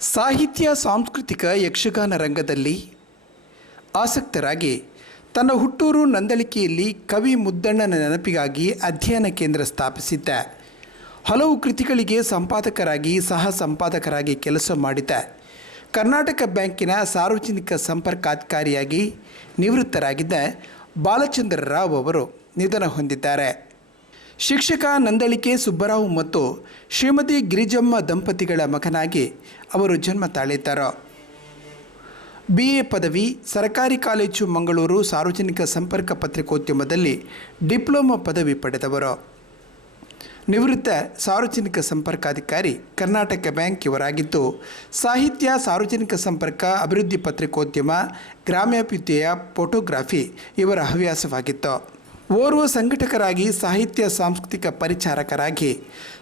ಸಾಹಿತ್ಯ ಸಾಂಸ್ಕೃತಿಕ ಯಕ್ಷಗಾನ ರಂಗದಲ್ಲಿ ಆಸಕ್ತರಾಗಿ ತನ್ನ ಹುಟ್ಟೂರು ನಂದಳಿಕೆಯಲ್ಲಿ ಕವಿ ಮುದ್ದಣ್ಣನ ನೆನಪಿಗಾಗಿ ಅಧ್ಯಯನ ಕೇಂದ್ರ ಸ್ಥಾಪಿಸಿದ್ದ, ಹಲವು ಕೃತಿಗಳಿಗೆ ಸಂಪಾದಕರಾಗಿ ಸಹ ಸಂಪಾದಕರಾಗಿ ಕೆಲಸ ಮಾಡಿದ, ಕರ್ನಾಟಕ ಬ್ಯಾಂಕಿನ ಸಾರ್ವಜನಿಕ ಸಂಪರ್ಕಾಧಿಕಾರಿಯಾಗಿ ನಿವೃತ್ತರಾಗಿದ್ದ ಬಾಲಚಂದ್ರ ರಾವ್ ಅವರು ನಿಧನ ಹೊಂದಿದ್ದಾರೆ. ಶಿಕ್ಷಕ ನಂದಳಿಕೆ ಸುಬ್ಬರಾವ್ ಮತ್ತು ಶ್ರೀಮತಿ ಗಿರಿಜಮ್ಮ ದಂಪತಿಗಳ ಮಗನಾಗಿ ಅವರು ಜನ್ಮ ತಾಳಿದ್ದರು. BA ಪದವಿ, ಸರ್ಕಾರಿ ಕಾಲೇಜು ಮಂಗಳೂರು ಸಾರ್ವಜನಿಕ ಸಂಪರ್ಕ ಪತ್ರಿಕೋದ್ಯಮದಲ್ಲಿ ಡಿಪ್ಲೊಮಾ ಪದವಿ ಪಡೆದವರು. ನಿವೃತ್ತ ಸಾರ್ವಜನಿಕ ಸಂಪರ್ಕಾಧಿಕಾರಿ, ಕರ್ನಾಟಕ ಬ್ಯಾಂಕ್ ಇವರಾಗಿದ್ದು, ಸಾಹಿತ್ಯ, ಸಾರ್ವಜನಿಕ ಸಂಪರ್ಕ, ಅಭಿವೃದ್ಧಿ ಪತ್ರಿಕೋದ್ಯಮ, ಗ್ರಾಮ್ಯಾಭ್ಯುದಯ, ಫೋಟೋಗ್ರಫಿ ಇವರ ಹವ್ಯಾಸವಾಗಿತ್ತು. ಓರ್ವ ಸಂಘಟಕರಾಗಿ, ಸಾಹಿತ್ಯ ಸಾಂಸ್ಕೃತಿಕ ಪರಿಚಾರಕರಾಗಿ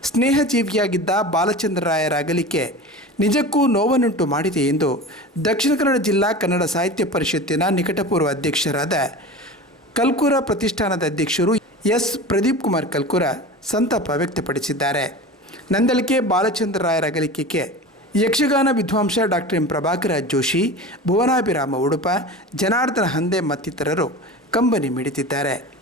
ಸ್ನೇಹಜೀವಿಯಾಗಿದ್ದ ಬಾಲಚಂದ್ರರಾಯರ ಅಗಲಿಕೆ ನಿಜಕ್ಕೂ ನೋವನ್ನುಂಟು ಮಾಡಿದೆ ಎಂದು ದಕ್ಷಿಣ ಕನ್ನಡ ಜಿಲ್ಲಾ ಕನ್ನಡ ಸಾಹಿತ್ಯ ಪರಿಷತ್ತಿನ ನಿಕಟಪೂರ್ವ ಅಧ್ಯಕ್ಷರಾದ ಕಲ್ಕೂರ ಪ್ರತಿಷ್ಠಾನದ ಅಧ್ಯಕ್ಷರು ಎಸ್ ಪ್ರದೀಪ್ ಕುಮಾರ್ ಕಲ್ಕೂರ ಸಂತಾಪ ವ್ಯಕ್ತಪಡಿಸಿದ್ದಾರೆ. ನಂದಳಿಕೆ ಬಾಲಚಂದ್ರರಾಯರ ಅಗಲಿಕೆಗೆ ಯಕ್ಷಗಾನ ವಿದ್ವಾಂಸ ಡಾಕ್ಟರ್ ಎಂ ಪ್ರಭಾಕರ ಜೋಶಿ, ಭುವನಾಭಿರಾಮ ಉಡುಪ, ಜನಾರ್ದನ ಹಂದೆ ಮತ್ತಿತರರು ಕಂಬನಿ ಮಿಡಿದಿದ್ದಾರೆ.